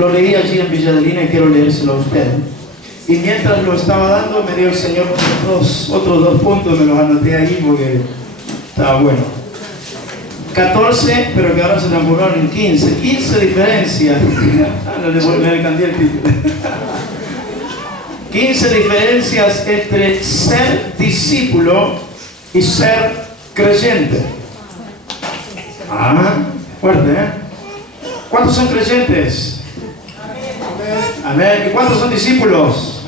Lo leí allí en Villa Adelina y quiero leérselo a usted. Y mientras lo estaba dando, me dio el Señor otros dos puntos, me los anoté ahí porque estaba bueno. 14, pero que ahora se transformaron en 15. 15 diferencias. No le cambié el título. 15 diferencias entre ser discípulo y ser creyente. Ah, fuerte, ¿eh? ¿Cuántos son creyentes? Amén. ¿Y cuántos son discípulos?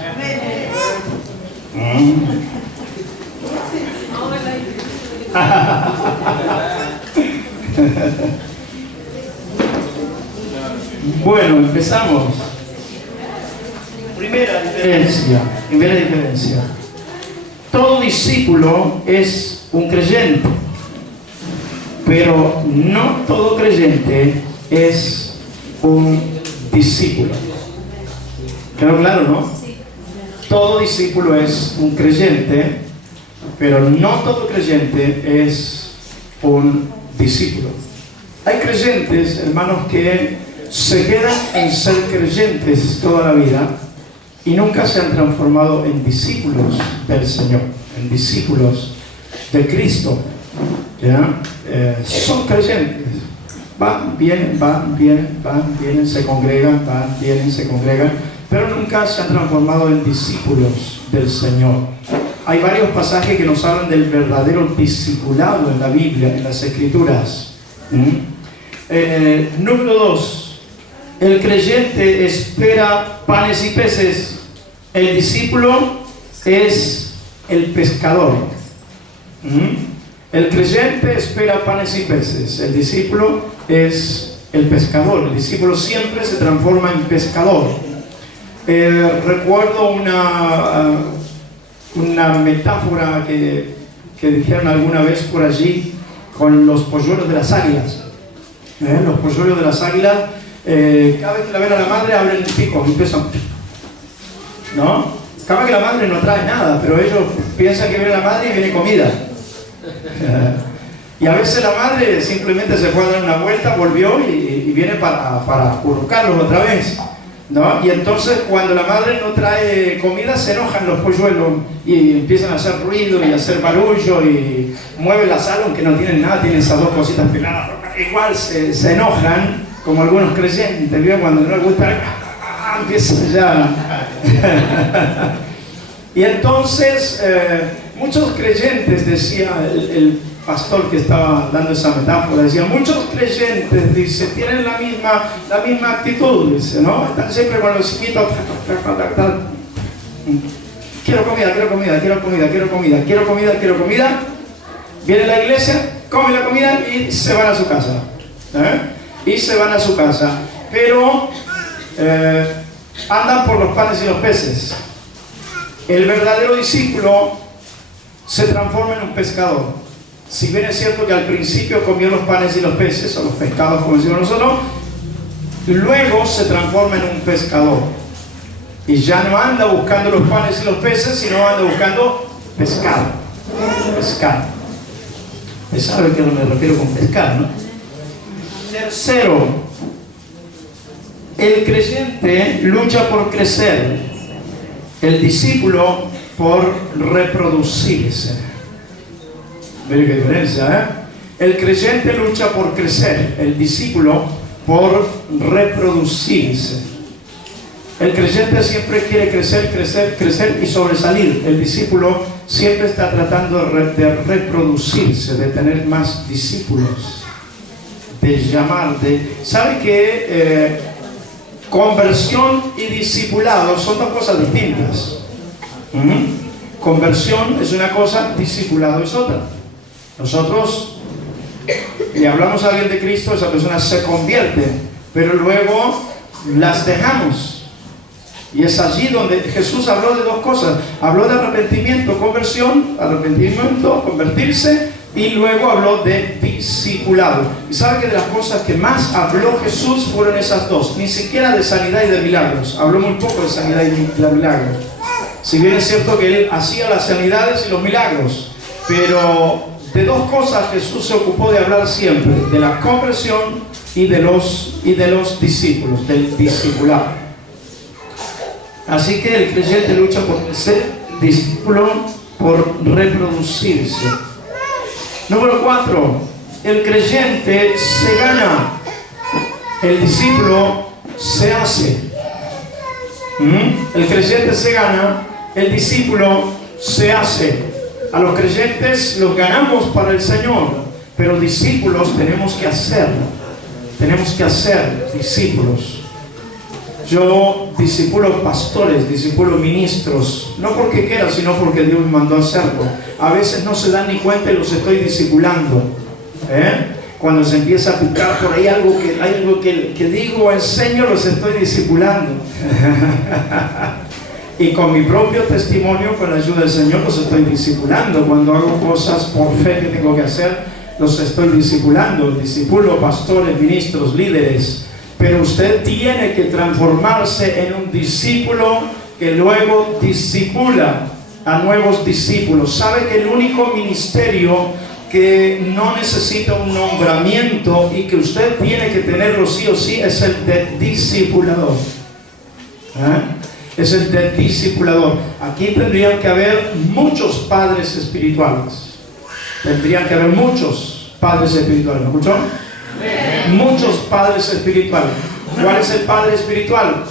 Bueno, empezamos. Primera diferencia. Todo discípulo es un creyente, pero no todo creyente es un discípulo. ¿Quedó claro, no? Sí. Todo discípulo es un creyente, pero no todo creyente es un discípulo. Hay creyentes, hermanos, que se quedan en ser creyentes toda la vida y nunca se han transformado en discípulos del Señor, en discípulos de Cristo. ¿Ya? Son creyentes. Van, vienen, se congregan, pero nunca se han transformado en discípulos del Señor. Hay varios pasajes que nos hablan del verdadero discipulado en la Biblia, en las Escrituras. Número 2. El creyente espera panes y peces. El discípulo es el pescador. El creyente espera panes y peces. El discípulo es el pescador. El discípulo siempre se transforma en pescador. Recuerdo una metáfora que dijeron alguna vez por allí con los polluelos de las águilas. Los polluelos de las águilas, cada vez que la ven a la madre, abren el pico y empiezan, ¿no? Cada vez que la madre no trae nada, pero ellos piensan que viene la madre y viene comida. Y a veces la madre simplemente se fue a dar una vuelta, volvió y viene para acurrucarlos otra vez, ¿no? Y entonces cuando la madre no trae comida se enojan los polluelos y empiezan a hacer ruido y a hacer barullo y mueven la sala aunque no tienen nada, tienen esas dos cositas pegadas, igual se enojan como algunos creyentes, ¿vio? Cuando no les gusta empiezan ya. Y entonces muchos creyentes, decía el pastor que estaba dando esa metáfora, decía, muchos creyentes, dice, tienen la misma actitud, dice, ¿no? Están siempre con los chiquitos, quiero comida, viene a la iglesia, come la comida y se van a su casa, pero andan por los panes y los peces. El verdadero discípulo se transforma en un pescador. Si bien es cierto que al principio comió los panes y los peces, o los pescados como decimos nosotros, luego se transforma en un pescador. Y ya no anda buscando los panes y los peces, sino anda buscando pescado. Usted sabe a qué me refiero con pescar, ¿no? Tercero, el creyente lucha por crecer, el discípulo por reproducirse. Mire qué diferencia, ¿eh? El creyente lucha por crecer, el discípulo por reproducirse. El creyente siempre quiere crecer y sobresalir. El discípulo siempre está tratando de reproducirse, de tener más discípulos, de llamar, ¿sabe que conversión y discipulado son dos cosas distintas? Conversión es una cosa, discipulado es otra. Nosotros le hablamos a alguien de Cristo, esa persona se convierte, pero luego las dejamos. Y es allí donde Jesús habló de dos cosas. Habló de arrepentimiento, convertirse, y luego habló de discipulado. Y sabe que de las cosas que más habló Jesús fueron esas dos. Ni siquiera de sanidad y de milagros. Habló muy poco de sanidad y de milagros. Si bien es cierto que él hacía las sanidades y los milagros, pero de dos cosas Jesús se ocupó de hablar siempre: de la conversión y de los discípulos, del discipulado. Así que el creyente lucha por ser discípulo, por reproducirse. Número 4, el creyente se gana, el discípulo se hace. El creyente se gana, el discípulo se hace. A los creyentes los ganamos para el Señor, pero discípulos tenemos que hacerlo. Tenemos que hacer discípulos. Yo discipulo pastores, discipulo ministros, no porque quiera, sino porque Dios me mandó a hacerlo. A veces no se dan ni cuenta y los estoy discipulando. Cuando se empieza a picar por ahí algo que digo, enseño, los estoy discipulando. Y con mi propio testimonio, con la ayuda del Señor, los estoy discipulando. Cuando hago cosas por fe que tengo que hacer, los estoy discipulando. Discipulo pastores, ministros, líderes. Pero usted tiene que transformarse en un discípulo que luego discipula a nuevos discípulos. ¿Sabe que el único ministerio que no necesita un nombramiento y que usted tiene que tenerlo sí o sí es el de discipulador? Es el de discipulador. Aquí tendrían que haber muchos padres espirituales. Tendrían que haber muchos padres espirituales. ¿Me escuchó? Muchos padres espirituales. ¿Cuál es el padre espiritual?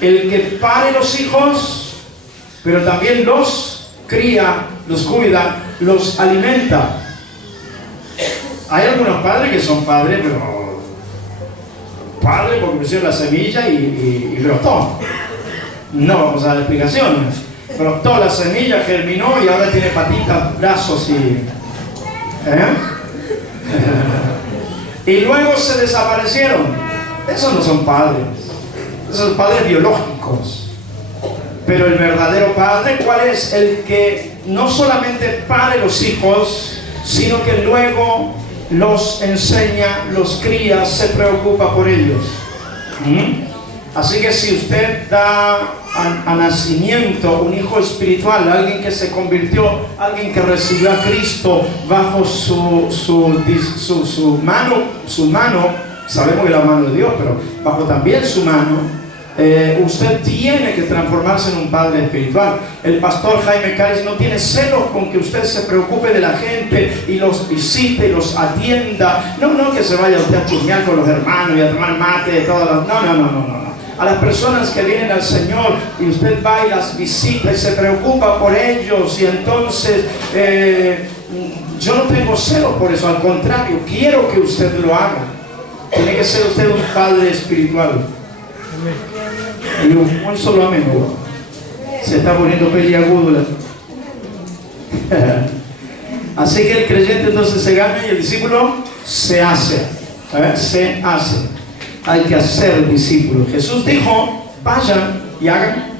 El que pare los hijos, pero también los cría, los cuida, los alimenta. Hay algunos padres que son padres, pero padre porque pusieron la semilla y brotó. No vamos a dar explicaciones. Brotó la semilla, germinó y ahora tiene patitas, brazos y luego se desaparecieron. Esos no son padres. Esos son padres biológicos. Pero el verdadero padre, ¿cuál es? El que no solamente pare los hijos, sino que luego los enseña, los cría, se preocupa por ellos. Así que si usted da a nacimiento un hijo espiritual, alguien que se convirtió, alguien que recibió a Cristo bajo su mano, sabemos que es la mano de Dios, pero bajo también su mano, usted tiene que transformarse en un padre espiritual. El pastor Jaime Cáiz no tiene celos con que usted se preocupe de la gente y los visite, los atienda. No que se vaya usted a chusmear con los hermanos y a tomar mate de todas las... No. A las personas que vienen al Señor y usted va y las visita y se preocupa por ellos, y entonces yo no tengo celo por eso, al contrario, quiero que usted lo haga. Tiene que ser usted un padre espiritual. Y un solo amén. Se está poniendo peliagudo. Así que el creyente entonces se gana y el discípulo se hace. Se hace. Hay que hacer discípulos. Jesús dijo: vayan y hagan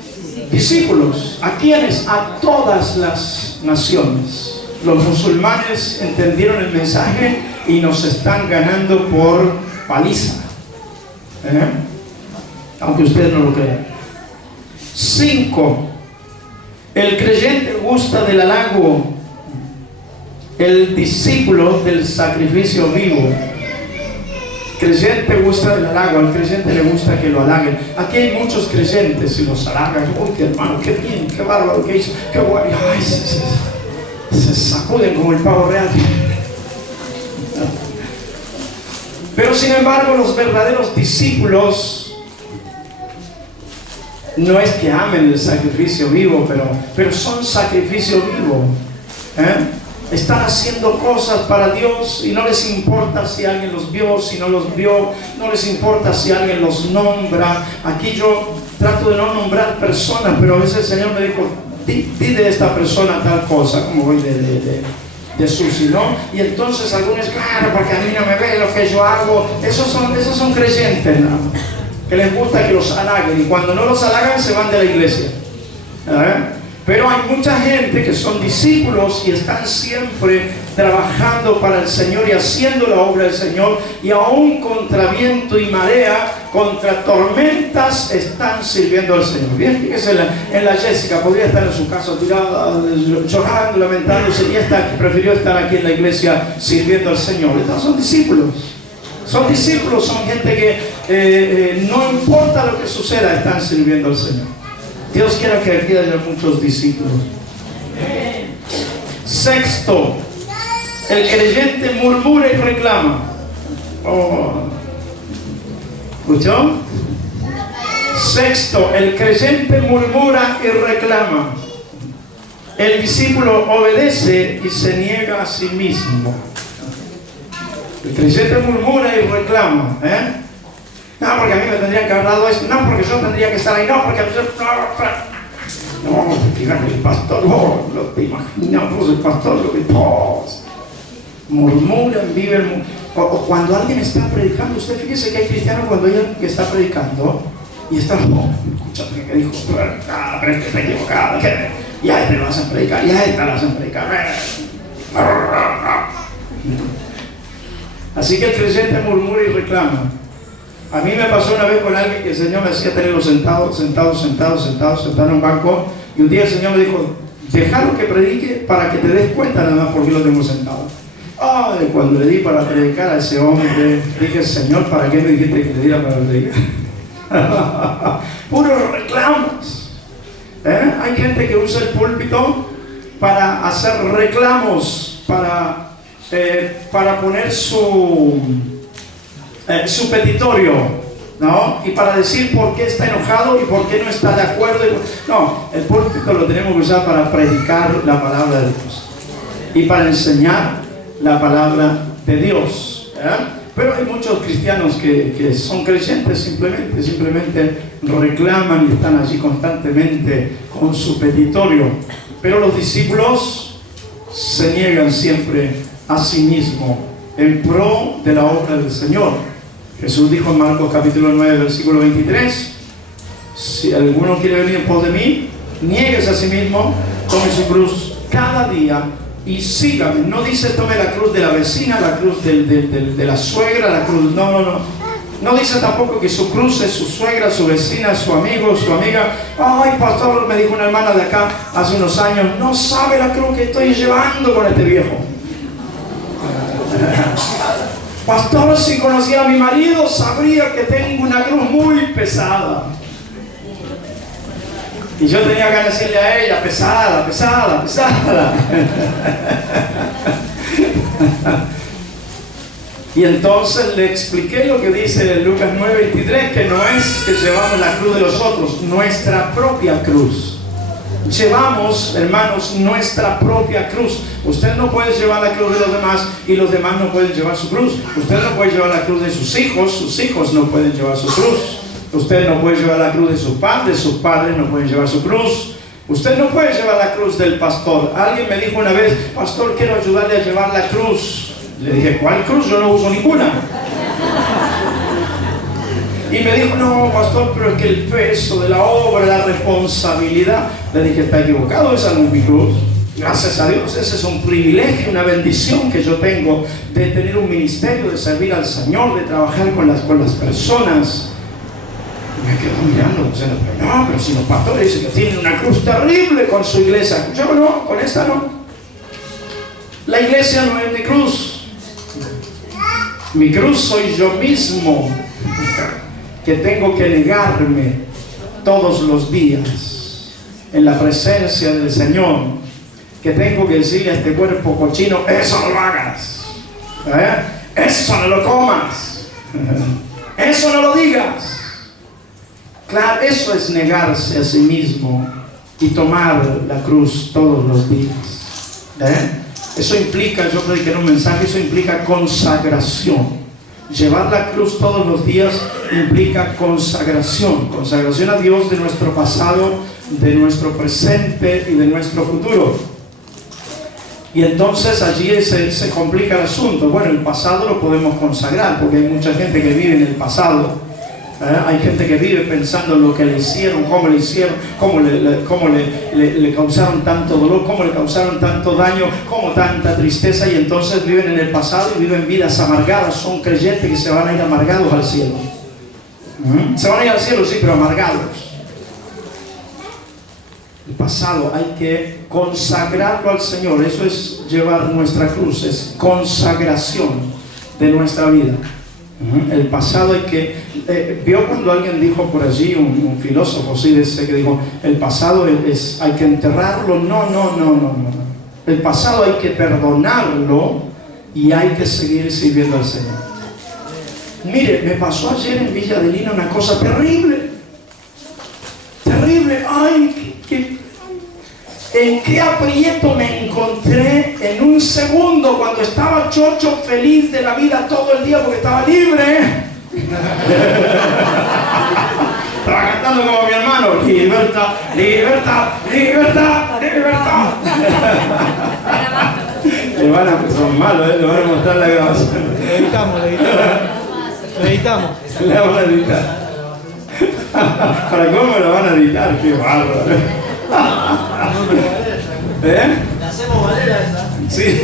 discípulos. ¿A quiénes? A todas las naciones. Los musulmanes entendieron el mensaje y nos están ganando por paliza. Aunque usted no lo crea. 5. El creyente gusta del halago. El discípulo del sacrificio vivo. Creyente gusta del halago, al creyente le gusta que lo halaguen. Aquí hay muchos creyentes y los halagan. Uy, qué hermano, qué bien, qué bárbaro que hizo, qué guay. Ay, se sacuden como el pavo real. Pero sin embargo, los verdaderos discípulos no es que amen el sacrificio vivo, pero son sacrificio vivo. Están haciendo cosas para Dios y no les importa si alguien los vio, si no los vio, no les importa si alguien los nombra. Aquí yo trato de no nombrar personas, pero a veces el Señor me dijo: di de esta persona tal cosa, como voy de Susi, ¿no? Y entonces algunos, claro, porque a mí no me ve lo que yo hago. Esos son creyentes, ¿no? Que les gusta que los halaguen, y cuando no los halagan se van de la iglesia. Pero hay mucha gente que son discípulos y están siempre trabajando para el Señor y haciendo la obra del Señor, y aún contra viento y marea, contra tormentas, están sirviendo al Señor. Bien, fíjese en la Jessica, podría estar en su casa tirada, llorando, lamentándose, y prefirió estar aquí en la iglesia sirviendo al Señor. Estos son discípulos. Son discípulos, son gente que no importa lo que suceda, están sirviendo al Señor. Dios quiera que aquí haya muchos discípulos. Sexto, el creyente murmura y reclama. ¿Escuchó? Sexto, el creyente murmura y reclama. El discípulo obedece y se niega a sí mismo. El creyente murmura y reclama. No, porque a mí me tendrían que haber dado esto. No, porque yo tendría que estar ahí. No, porque fíjate el pastor. Lo te imaginamos, el pastor, lo que todos murmuran, viven. O cuando alguien está predicando, usted fíjese que hay cristianos cuando hay alguien que está predicando y está, escúchate que dijo, pero es que está equivocado, ya te lo hacen predicar, ya te lo hacen predicar. Así que el creyente murmura y reclama. A mí me pasó una vez con alguien que el Señor me hacía tenerlo sentado en un banco, y un día el Señor me dijo, déjalo que predique para que te des cuenta nada más por qué lo tengo sentado. Ay, cuando le di para predicar a ese hombre, dije, Señor, ¿para qué me dijiste que le diera para predicar? Puros reclamos. Hay gente que usa el púlpito para hacer reclamos, para poner su petitorio, ¿no? Y para decir por qué está enojado y por qué no está de acuerdo. No, el púlpito lo tenemos que usar para predicar la palabra de Dios y para enseñar la palabra de Dios. Pero hay muchos cristianos que son creyentes, simplemente reclaman y están allí constantemente con su petitorio. Pero los discípulos se niegan siempre a sí mismos en pro de la obra del Señor. Jesús dijo en Marcos capítulo 9 versículo 23, si alguno quiere venir en pos de mí, niéguese a sí mismo, tome su cruz cada día y sígame. No dice tome la cruz de la vecina, la cruz de la suegra, la cruz, no dice tampoco que su cruz es su suegra, su vecina, su amigo, su amiga. Ay, pastor, me dijo una hermana de acá hace unos años, no sabe la cruz que estoy llevando con este viejo. Pastor, si conociera a mi marido, sabría que tengo una cruz muy pesada. Y yo tenía que decirle a ella, pesada. Y entonces le expliqué lo que dice Lucas 9:23, que no es que llevamos la cruz de los otros, nuestra propia cruz. Llevamos, hermanos, nuestra propia cruz. Usted no puede llevar la cruz de los demás y los demás no pueden llevar su cruz. Usted no puede llevar la cruz de sus hijos no pueden llevar su cruz. Usted no puede llevar la cruz de sus padres no pueden llevar su cruz. Usted no puede llevar la cruz del pastor. Alguien me dijo una vez, pastor, quiero ayudarle a llevar la cruz. Le dije, ¿cuál cruz? Yo no uso ninguna. Y me dijo, no, pastor, pero es que el peso de la obra, la responsabilidad. Le dije, está equivocado, esa no es mi cruz. Gracias a Dios, ese es un privilegio, una bendición que yo tengo de tener un ministerio, de servir al Señor, de trabajar con las personas. Y me quedo mirando, diciendo, no, pero si los pastores dicen que tienen una cruz terrible con su iglesia. Yo no, con esta no. La iglesia no es mi cruz. Mi cruz soy yo mismo, que tengo que negarme todos los días en la presencia del Señor, que tengo que decirle a este cuerpo cochino, eso no lo hagas, eso no lo comas, eso no lo digas. Claro, eso es negarse a sí mismo y tomar la cruz todos los días. Eso implica, yo prediqué en un mensaje, eso implica consagración. Llevar la cruz todos los días implica consagración a Dios de nuestro pasado, de nuestro presente y de nuestro futuro. Y entonces allí se complica el asunto. Bueno, el pasado lo podemos consagrar porque hay mucha gente que vive en el pasado. Hay gente que vive pensando en lo que le hicieron, cómo le causaron tanto dolor, cómo le causaron tanto daño, cómo tanta tristeza, y entonces viven en el pasado y viven vidas amargadas. Son creyentes que se van a ir amargados al cielo. Se van a ir al cielo, sí, pero amargados. El pasado hay que consagrarlo al Señor. Eso es llevar nuestra cruz, es consagración de nuestra vida. El pasado hay que... ¿Vio cuando alguien dijo por allí, un filósofo, sí, que dijo, el pasado hay que enterrarlo? No. El pasado hay que perdonarlo y hay que seguir sirviendo al Señor. Mire, me pasó ayer en Villa de Lina una cosa terrible. Terrible. Ay, ¿en qué aprieto me encontré en un segundo cuando estaba chocho, feliz de la vida todo el día porque estaba libre? Estaba cantando como mi hermano: libertad, libertad, libertad, libertad. Son malos, le van a mostrar la grabación. Le editamos. Le van a editar. ¿Para cómo lo van a editar? Qué bárbaro. ¿Eh? La hacemos valera esa. Sí.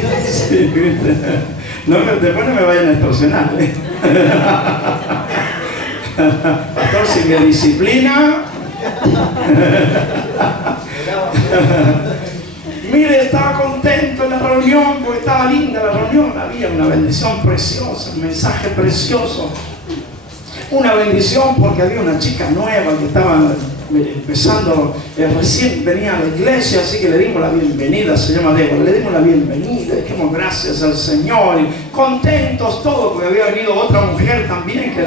No, después no me vayan a extorsionar. Pastor, si me disciplina. Mire, estaba contento en la reunión porque estaba linda la reunión. Había una bendición preciosa, un mensaje precioso. Una bendición porque había una chica nueva que estaba empezando, recién venía a la iglesia, así que le dimos la bienvenida. Se llama Débora, le dimos la bienvenida, dijimos gracias al Señor, y contentos todos porque había venido otra mujer también que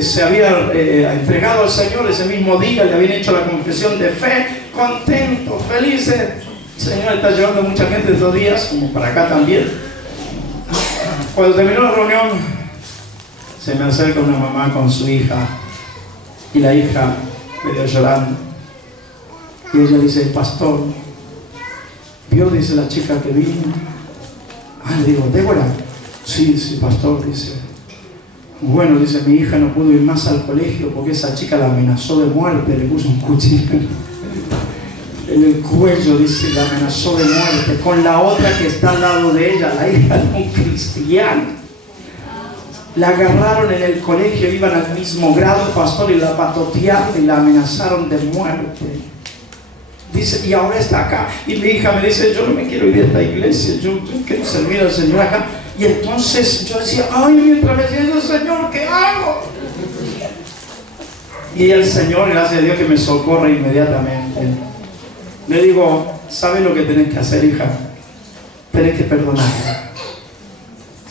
se había entregado al Señor ese mismo día, le habían hecho la confesión de fe, contentos, felices. El Señor está llevando mucha gente estos días, como para acá también. Cuando terminó la reunión, se me acerca una mamá con su hija, y la hija medio llorando, y ella dice: pastor, ¿vio? Dice la chica que vino. Le digo: Débora. Sí, pastor, dice. Bueno, dice, mi hija no pudo ir más al colegio porque esa chica la amenazó de muerte, le puso un cuchillo en el cuello, dice, la amenazó de muerte, con la otra que está al lado de ella, la hija de un cristiano. La agarraron en el colegio, iban al mismo grado, pastor, y la patotearon y la amenazaron de muerte. Dice, y ahora está acá. Y mi hija me dice: yo no me quiero ir de esta iglesia, yo quiero servir al Señor acá. Y entonces yo decía: ay, mientras me decía yo, Señor, ¿qué hago? Y el Señor, gracias a Dios, que me socorre inmediatamente. Le digo: ¿sabes lo que tenés que hacer, hija? Tenés que perdonarla.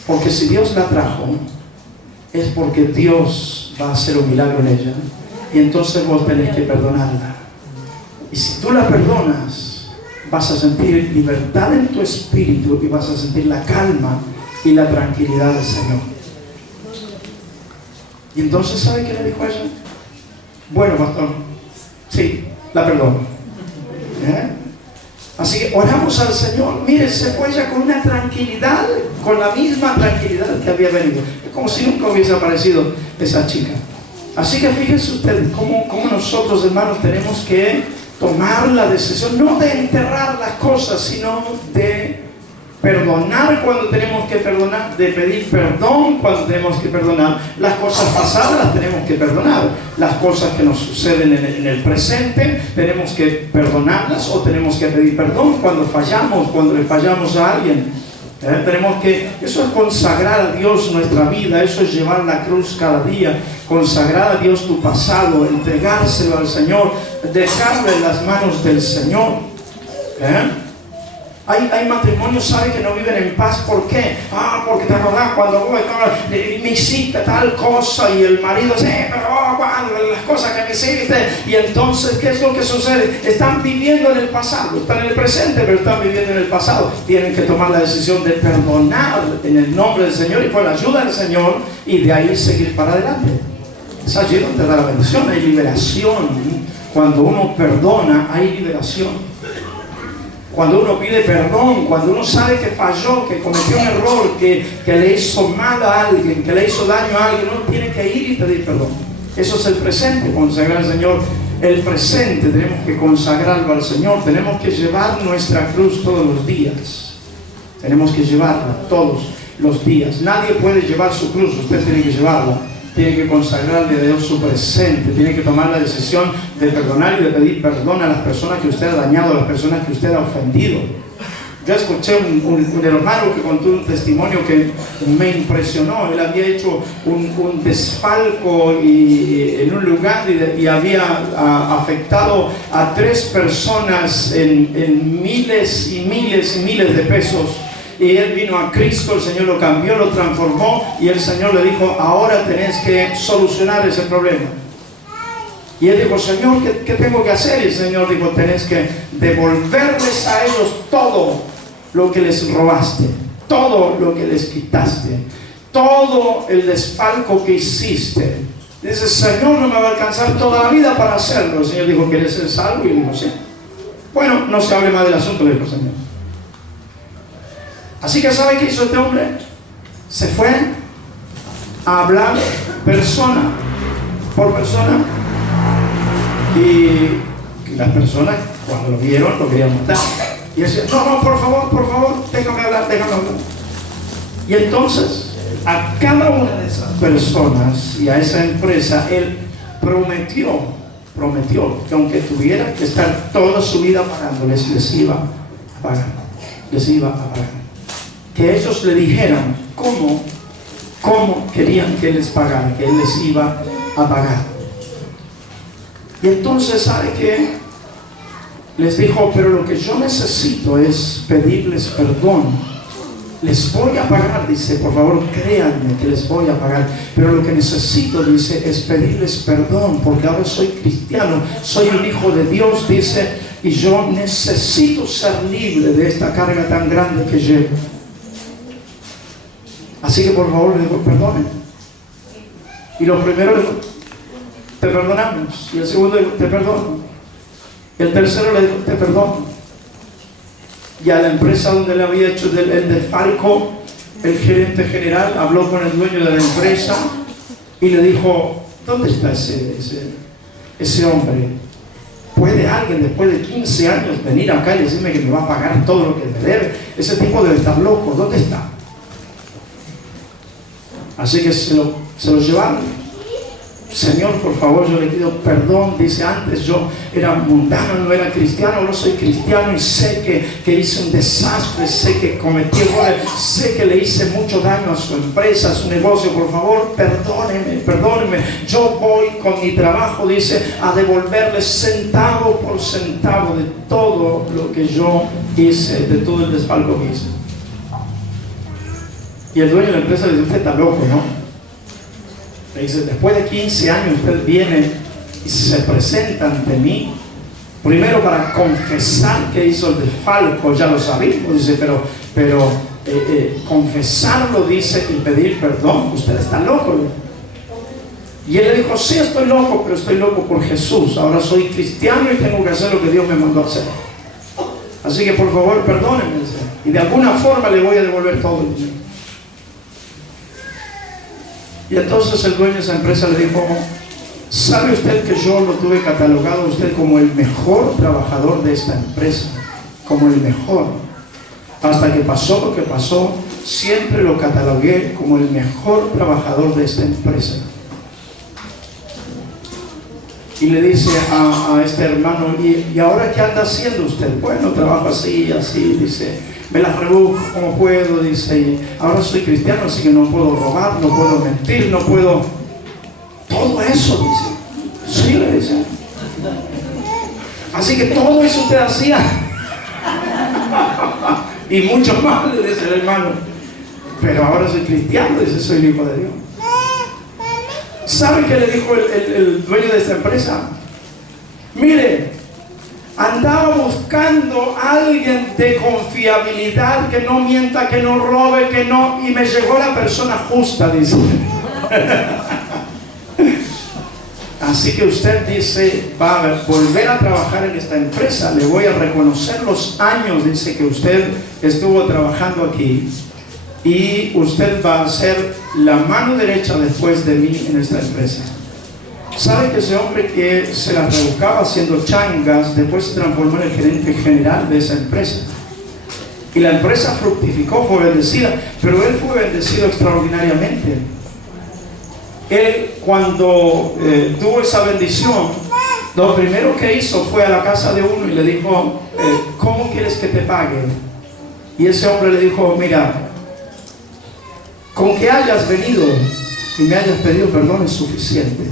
Porque si Dios la trajo, es porque Dios va a hacer un milagro en ella, y entonces vos tenés que perdonarla. Y si tú la perdonas, vas a sentir libertad en tu espíritu y vas a sentir la calma y la tranquilidad del Señor. Y entonces, ¿sabe qué le dijo a ella? Bueno, pastor, sí, la perdono. Así que oramos al Señor. Mire, se fue ella con una tranquilidad, con la misma tranquilidad que había venido. Es como si nunca hubiese aparecido esa chica. Así que fíjense ustedes cómo nosotros, hermanos, tenemos que tomar la decisión, no de enterrar las cosas, sino de perdonar cuando tenemos que perdonar, de pedir perdón cuando tenemos que perdonar. Las cosas pasadas las tenemos que perdonar. Las cosas que nos suceden en el presente tenemos que perdonarlas, o tenemos que pedir perdón cuando fallamos, cuando le fallamos a alguien. Eso es consagrar a Dios nuestra vida, eso es llevar la cruz cada día, consagrar a Dios tu pasado, entregárselo al Señor, dejarlo en las manos del Señor. Hay matrimonios, ¿sabe?, que no viven en paz. ¿Por qué? Porque te acordás cuando vos me hiciste tal cosa, y el marido dice: pero las cosas que me hiciste. Y entonces, ¿qué es lo que sucede? Están viviendo en el pasado, están en el presente, pero están viviendo en el pasado. Tienen que tomar la decisión de perdonar en el nombre del Señor y con la ayuda del Señor, y de ahí seguir para adelante. Es allí donde da la bendición, hay liberación. Cuando uno perdona, hay liberación. Cuando uno pide perdón, cuando uno sabe que falló, que cometió un error, que le hizo mal a alguien, que le hizo daño a alguien, uno tiene que ir y pedir perdón. Eso es el presente, consagrar al Señor. El presente tenemos que consagrarlo al Señor. Tenemos que llevar nuestra cruz todos los días. Tenemos que llevarla todos los días. Nadie puede llevar su cruz, usted tiene que llevarla. Tiene que consagrarle a Dios su presente. Tiene que tomar la decisión de perdonar y de pedir perdón a las personas que usted ha dañado, a las personas que usted ha ofendido. Yo escuché un hermano que contó un testimonio que me impresionó. Él había hecho un desfalco en un lugar y había afectado a 3 personas en miles y miles y miles de pesos. Y él vino a Cristo, el Señor lo cambió, lo transformó, y el Señor le dijo: ahora tenés que solucionar ese problema. Y él dijo: Señor, ¿qué tengo que hacer? Y el Señor dijo: tenés que devolverles a ellos todo lo que les robaste, todo lo que les quitaste, todo el desfalco que hiciste. Dice: Señor, no me va a alcanzar toda la vida para hacerlo. El Señor dijo: ¿quieres ser salvo? Y él dijo: sí. Bueno, no se hable más del asunto, le dijo el Señor. Así que ¿sabe qué hizo este hombre? Se fue a hablar persona por persona, y las personas, cuando lo vieron, lo querían matar. Y él decía: no, por favor, déjame hablar. Y entonces a cada una de esas personas y a esa empresa él prometió que aunque tuviera que estar toda su vida pagándoles, les iba a pagar. Que ellos le dijeran cómo querían que les pagara, que él les iba a pagar. Y entonces, ¿sabe qué? Les dijo: pero lo que yo necesito es pedirles perdón. Les voy a pagar, dice, por favor, créanme que les voy a pagar. Pero lo que necesito, dice, es pedirles perdón, porque ahora soy cristiano, soy un hijo de Dios, dice, y yo necesito ser libre de esta carga tan grande que llevo. Así que por favor le digo: perdonen. Y lo primero le digo: te perdonamos. Y el segundo le digo: te perdono. Y el tercero le digo: te perdono. Y a la empresa donde le había hecho el desfalco, el gerente general habló con el dueño de la empresa y le dijo: ¿dónde está ese hombre? ¿Puede alguien después de 15 años venir acá y decirme que me va a pagar todo lo que me debe? Ese tipo debe estar loco. ¿Dónde está? Así que se lo llevaron. Señor, por favor, yo le pido perdón. Dice: antes yo era mundano, no era cristiano, ahora soy cristiano y sé que hice un desastre, sé que cometí errores, sé que le hice mucho daño a su empresa, a su negocio. Por favor, perdóneme. Yo voy con mi trabajo, dice, a devolverle centavo por centavo de todo lo que yo hice, de todo el desfalco que hice. Y el dueño de la empresa le dice: usted está loco, ¿no? Le dice: después de 15 años usted viene y se presenta ante mí, primero para confesar que hizo el desfalco. Ya lo sabemos, dice, pero confesarlo, dice, y pedir perdón. Usted está loco. Y él le dijo: sí, estoy loco, pero estoy loco por Jesús. Ahora soy cristiano y tengo que hacer lo que Dios me mandó a hacer. Así que por favor, perdónenme, y de alguna forma le voy a devolver todo el dinero. Y entonces el dueño de esa empresa le dijo: ¿sabe usted que yo lo tuve catalogado a usted como el mejor trabajador de esta empresa? Como el mejor. Hasta que pasó lo que pasó, siempre lo catalogué como el mejor trabajador de esta empresa. Y le dice a este hermano: ¿y ahora qué anda haciendo usted? Bueno, trabajo así, dice, me las rebusco como puedo, dice, y ahora soy cristiano, así que no puedo robar, no puedo mentir, no puedo... todo eso, dice. Sí, le dice. Así que todo eso usted hacía. Y mucho más, le dice el hermano. Pero ahora soy cristiano, dice, soy el hijo de Dios. ¿Sabe qué le dijo el dueño de esta empresa? Mire, andaba buscando a alguien de confiabilidad, que no mienta, que no robe, que no... y me llegó la persona justa, dice. Así que usted, dice, va a volver a trabajar en esta empresa. Le voy a reconocer los años, dice, que usted estuvo trabajando aquí. Y usted va a ser la mano derecha después de mí en esta empresa. ¿Sabe que ese hombre que se la rebuscaba haciendo changas, después se transformó en el gerente general de esa empresa? Y la empresa fructificó, fue bendecida, pero él fue bendecido extraordinariamente. Él, cuando tuvo esa bendición, lo primero que hizo fue a la casa de uno y le dijo, ¿cómo quieres que te pague? Y ese hombre le dijo, mira, con que hayas venido y me hayas pedido perdón es suficiente.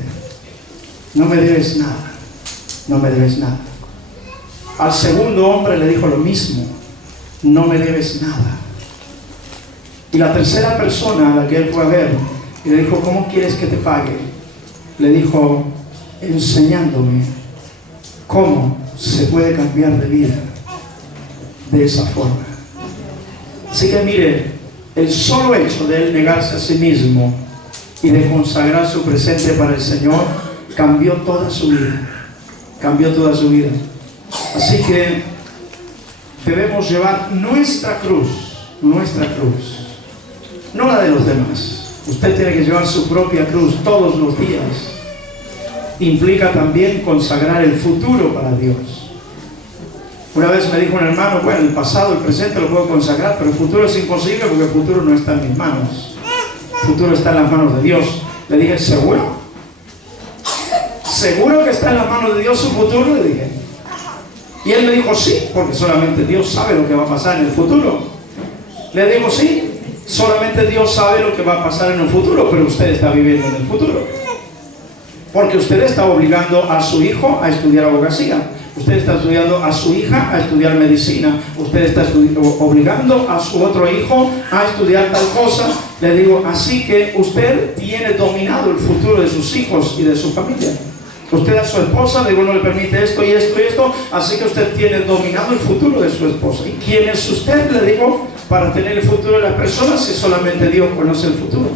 No me debes nada, no me debes nada. Al segundo hombre le dijo lo mismo, no me debes nada. Y la tercera persona a la que él fue a ver y le dijo, ¿cómo quieres que te pague? Le dijo, enseñándome cómo se puede cambiar de vida de esa forma. Así que mire, el solo hecho de él negarse a sí mismo y de consagrar su presente para el Señor cambió toda su vida, cambió toda su vida. Así que debemos llevar nuestra cruz, no la de los demás. Usted tiene que llevar su propia cruz todos los días. Implica también consagrar el futuro para Dios. Una vez me dijo un hermano, bueno, el pasado, el presente lo puedo consagrar, pero el futuro es imposible porque el futuro no está en mis manos. El futuro está en las manos de Dios. Le dije, ¿seguro? ¿Seguro que está en las manos de Dios su futuro? Le dije. Y él me dijo, sí, porque solamente Dios sabe lo que va a pasar en el futuro. Le digo, sí, solamente Dios sabe lo que va a pasar en el futuro, pero usted está viviendo en el futuro. Porque usted está obligando a su hijo a estudiar abogacía. Usted está estudiando a su hija a estudiar medicina. Usted está obligando a su otro hijo a estudiar tal cosa. Le digo, así que usted tiene dominado el futuro de sus hijos y de su familia. Usted a su esposa, le digo, no le permite esto y esto y esto. Así que usted tiene dominado el futuro de su esposa. ¿Y quién es usted? Le digo, para tener el futuro de las personas, si solamente Dios conoce el futuro.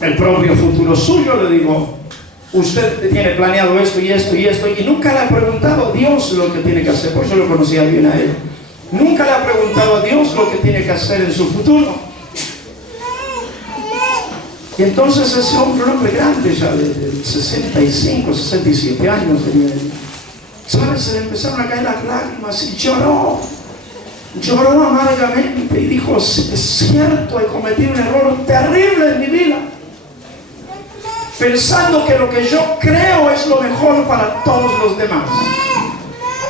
El propio futuro suyo, le digo, usted tiene planeado esto y esto y esto, y nunca le ha preguntado a Dios lo que tiene que hacer. Por eso lo conocía bien a él. Nunca le ha preguntado a Dios lo que tiene que hacer en su futuro. Y entonces ese hombre, un hombre grande ya de 65, 67 años tenía él, ¿sabes? Se le empezaron a caer las lágrimas y lloró amargamente y dijo, es cierto, he cometido un error terrible en mi vida, pensando que lo que yo creo es lo mejor para todos los demás.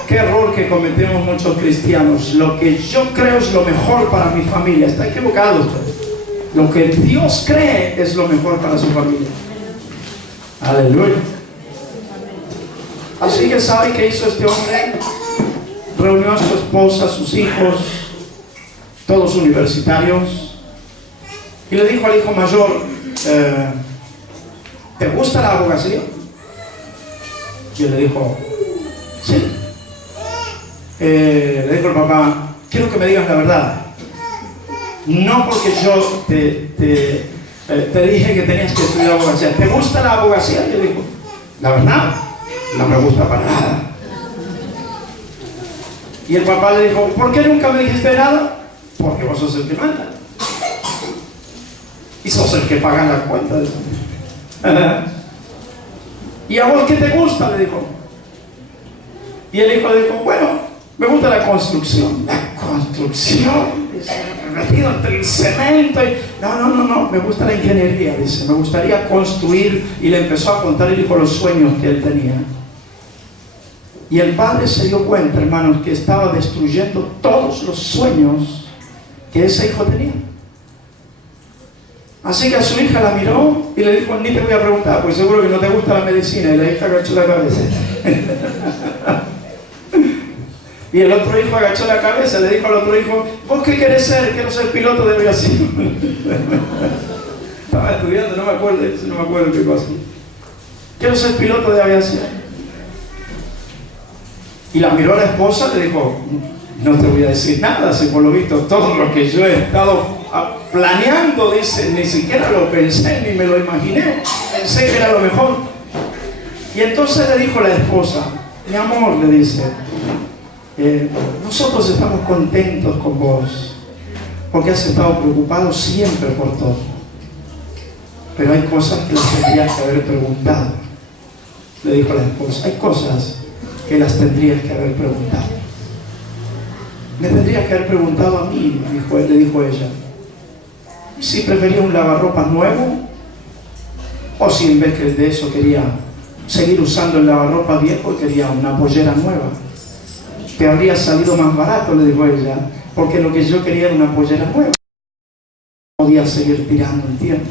Qué error que cometemos muchos cristianos. Lo que yo creo es lo mejor para mi familia. Está equivocado usted. Lo que Dios cree es lo mejor para su familia. Aleluya. Así que ¿sabe qué hizo este hombre? Reunió a su esposa, a sus hijos, todos universitarios, y le dijo al hijo mayor, ¿te gusta la abogacía? Y él le dijo, sí. Le dijo el papá, quiero que me digas la verdad. No porque yo te dije que tenías que estudiar abogacía. ¿Te gusta la abogacía? Y él dijo, la verdad, no me gusta para nada. Y el papá le dijo, ¿por qué nunca me dijiste nada? Porque vos sos el que manda. Y sos el que paga la cuenta de eso. ¿Y a vos qué te gusta? Le dijo. Y el hijo le dijo, bueno, me gusta la construcción. La construcción, metido entre el cemento y... No, me gusta la ingeniería, dice. Me gustaría construir. Y le empezó a contar el hijo los sueños que él tenía. Y el padre se dio cuenta, hermanos, que estaba destruyendo todos los sueños que ese hijo tenía. Así que a su hija la miró y le dijo, ni te voy a preguntar, pues seguro que no te gusta la medicina. Y la hija agachó la cabeza. Y el otro hijo agachó la cabeza, le dijo al otro hijo, ¿vos qué querés ser? Quiero ser piloto de aviación. Estaba estudiando, no me acuerdo qué cosa. Quiero ser piloto de aviación. Y la miró a la esposa y le dijo, no te voy a decir nada, si por lo visto todo lo que yo he estado planeando, dice, ni siquiera lo pensé, ni me lo imaginé, pensé que era lo mejor. Y entonces le dijo la esposa, mi amor, le dice, nosotros estamos contentos con vos, porque has estado preocupado siempre por todo. pero hay cosas que las tendrías que haber preguntado. Le dijo a la esposa, hay cosas que las tendrías que haber preguntado. Me tendrías que haber preguntado a mí, le dijo ella, si prefería un lavarropas nuevo o si en vez de eso quería seguir usando el lavarropas viejo y quería una pollera nueva. Te habría salido más barato, le dijo ella, porque lo que yo quería era una pollera nueva. Podía seguir tirando el tiempo.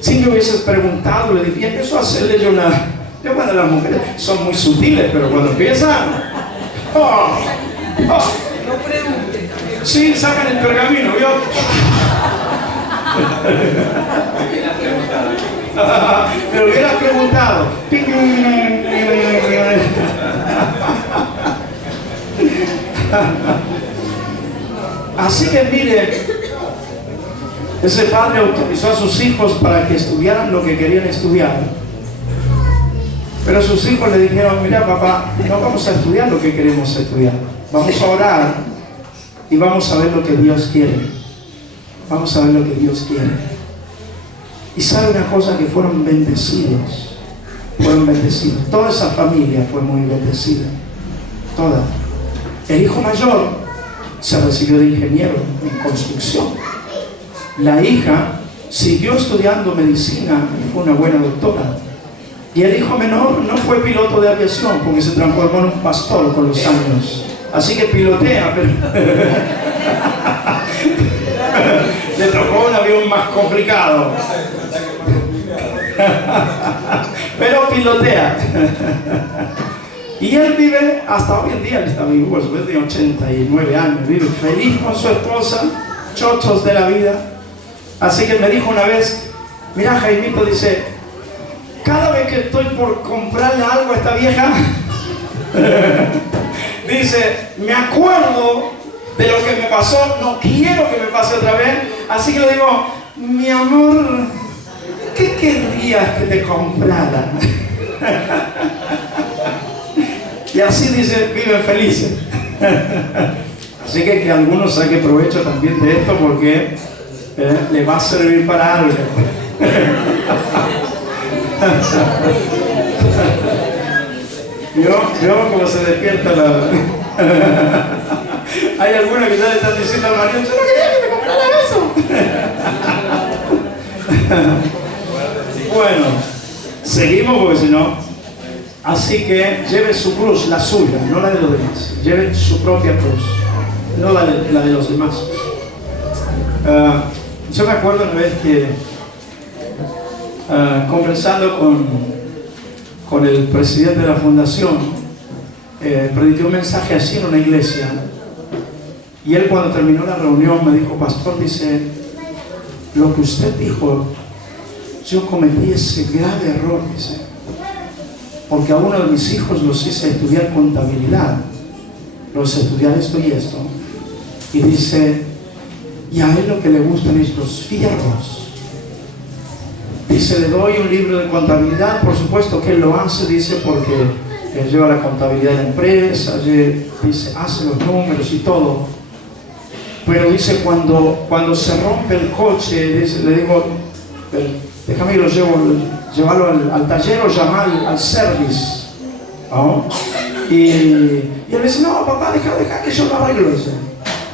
Si me hubieses preguntado, le dije, y empezó a hacerle yo una... Yo cuando las mujeres son muy sutiles, pero cuando empiezan... No pregunte. Sí, sacan el pergamino, ¿vio? Pero hubieras preguntado. Así que mire, ese padre autorizó a sus hijos para que estudiaran lo que querían estudiar. Pero sus hijos le dijeron, mira papá, no vamos a estudiar lo que queremos estudiar. Vamos a orar y vamos a ver lo que Dios quiere. Vamos a ver lo que Dios quiere. Y sabe una cosa, que fueron bendecidos. Fueron bendecidos. Toda esa familia fue muy bendecida. Toda. El hijo mayor se recibió de ingeniero en construcción. La hija siguió estudiando medicina y fue una buena doctora. Y el hijo menor no fue piloto de aviación porque se transformó en un pastor con los años. Así que pilotea, pero le tocó un avión más complicado. Pero pilotea. Y él vive, hasta hoy en día, él está vivo, después de 89 años, vive feliz con su esposa, chochos de la vida. Así que me dijo una vez, mira Jaimito, dice, cada vez que estoy por comprarle algo a esta vieja, dice, me acuerdo de lo que me pasó, no quiero que me pase otra vez, así que le digo, mi amor, ¿qué querrías que te comprara? Y así dice, viven felices. Así que algunos saquen provecho también de esto porque le va a servir para algo. ¿Vio cómo se despierta la... Hay algunos que ya le están diciendo al marido, yo no quería que me comprara eso. Bueno, seguimos porque si no... Así que lleve su cruz, la suya, no la de los demás. Lleve su propia cruz, no la de los demás. Yo me acuerdo una vez que conversando con el presidente de la fundación, prediqué un mensaje así en una iglesia. Y él, cuando terminó la reunión, me dijo, pastor, dice, lo que usted dijo, yo cometí ese grave error, dice. Porque a uno de mis hijos los hice estudiar contabilidad, los estudiar esto y esto, y dice, y a él lo que le gustan es los fierros. Dice, le doy un libro de contabilidad, por supuesto que él lo hace, dice, porque él lleva la contabilidad de la empresa, dice, hace los números y todo. Pero dice, cuando se rompe el coche, dice, le digo, déjame que lo llevarlo al taller o llamar al service. ¿No? Y él dice, no, papá, deja que yo lo arreglo. Dice,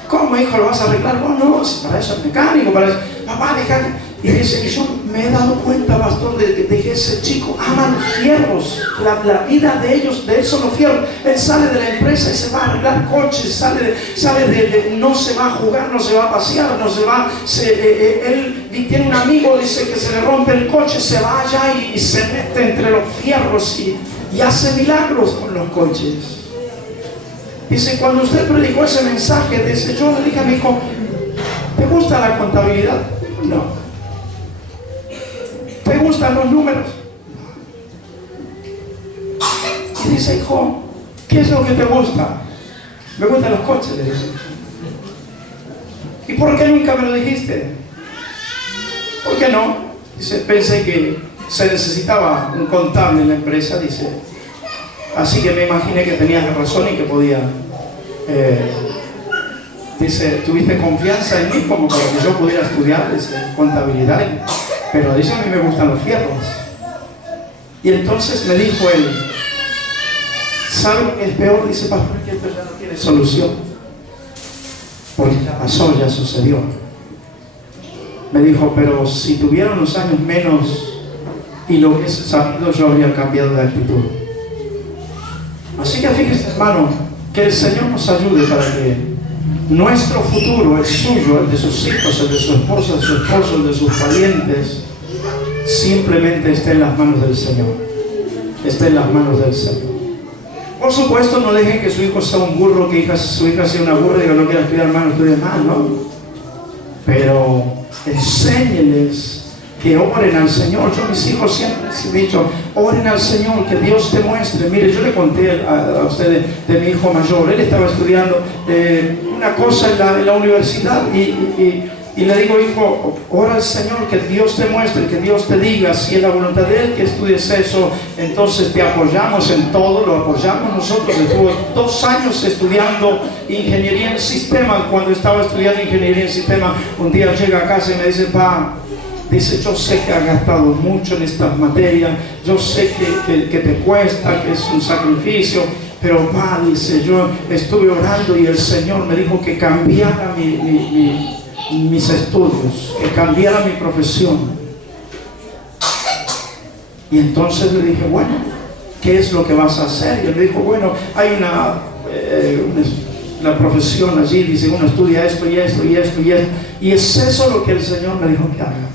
¿cómo, hijo, lo vas a arreglar? No, para eso es mecánico, para eso. Papá, deja que... Y dice, yo me he dado cuenta, pastor, de que ese chico ama los fierros. La vida de ellos, de él son los fierros. Él sale de la empresa y se va a arreglar coches, no se va a jugar, no se va a pasear, él tiene un amigo, dice, que se le rompe el coche, se va allá y se mete entre los fierros y hace milagros con los coches. Dice, cuando usted predicó ese mensaje, dice, yo le dije a mi hijo, ¿te gusta la contabilidad? No. ¿Te gustan los números? Y dice, hijo, ¿qué es lo que te gusta? Me gustan los coches, le dice. ¿Y por qué nunca me lo dijiste? ¿Por qué no? Dice, pensé que se necesitaba un contable en la empresa, dice. Así que me imaginé que tenías razón y que podía dice, tuviste confianza en mí como para que yo pudiera estudiar contabilidad, pero dice, a mí me gustan los fierros. Y entonces me dijo él, ¿sabe lo que es peor? Dice, pastor, que esto ya no tiene solución, porque ya pasó, ya sucedió. Me dijo, pero si tuviera unos años menos y lo hubiese sabido, yo habría cambiado de actitud. Así que fíjese, hermano, que el Señor nos ayude para que nuestro futuro, el suyo, el de sus hijos, el de su esposa, el de su esposo, el de sus parientes, simplemente esté en las manos del Señor. Esté en las manos del Señor. Por supuesto, no dejen que su hijo sea un burro, que su hija sea una burra y que no quiera estudiar más, no estudie más, ¿no? Pero enséñeles que oren al Señor. Yo a mis hijos siempre les he dicho, oren al Señor, que Dios te muestre. Mire, yo le conté a ustedes de mi hijo mayor. Él estaba estudiando una cosa en la universidad y le digo, hijo, ora al Señor, que Dios te muestre, que Dios te diga si es la voluntad de Él que estudies eso. Entonces te apoyamos en todo, lo apoyamos nosotros. Estuvo 2 años estudiando ingeniería en sistemas. Cuando estaba estudiando ingeniería en sistemas, un día llega a casa y me dice, pa, dice, yo sé que has gastado mucho en estas materias, yo sé que te cuesta, que es un sacrificio, pero pa, dice, yo estuve orando y el Señor me dijo que cambiara mis estudios, que cambiara mi profesión. Y entonces le dije, bueno, ¿qué es lo que vas a hacer? Y él me dijo, bueno, hay una profesión allí, dice, uno estudia esto y esto y esto y esto, y es eso lo que el Señor me dijo que haga.